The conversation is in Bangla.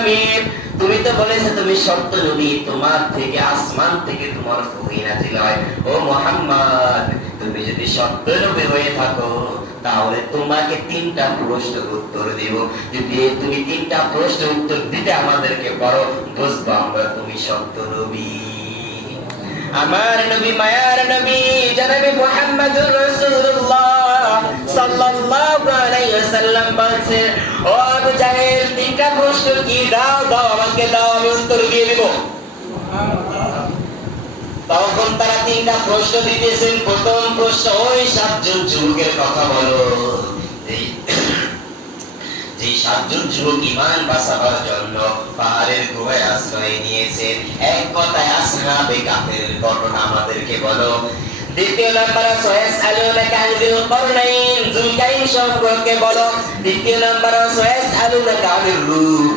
আলামিন, তুমি তো বলেছো তুমি সত্য নবী, তোমার থেকে আসমান থেকে তোমার ওহী নাযিল হয়। ও মুহাম্মদ, তুমি যদি সত্য নবী হয়ে থাকো তাহলে তোমাকে তিনটা প্রশ্নের উত্তর দেব। যদি তুমি তিনটা প্রশ্নের উত্তর দিতে আমাদেরকে পারো, বুঝবো আমরা তুমি সত্য নবী। আমার নবী, মায়ার নবী জনাবে মুহাম্মদুর রাসূলুল্লাহ সাল্লাল্লাহু আলাইহি ওয়াসাল্লাম বলছেন, ও আবু জাহেল, তিনটা প্রশ্ন কি? দাও দাও, আমাকে দাও, আমি উত্তর দিয়ে দেব। তখন তারা তিনটা প্রশ্ন দিতেছেন। প্রথম প্রশ্ন, ওই সাতজন যুবকের কথা বলো, যে সাতজন যুবক ঈমান বাঁচাবার জন্য পাহাড়ের গুহায় আশ্রয় নিয়েছেন। এক কথায় আসহাবে কাফের ঘটনা আমাদেরকে বলো। দ্বিতীয় নাম্বার, ওয়াসআলুনাকা আন যিল করনাইন, যুলকারনাইন সম্পর্কে বলো। তৃতীয় নাম্বার, ওয়াসআলুনাকা আনির রূহ,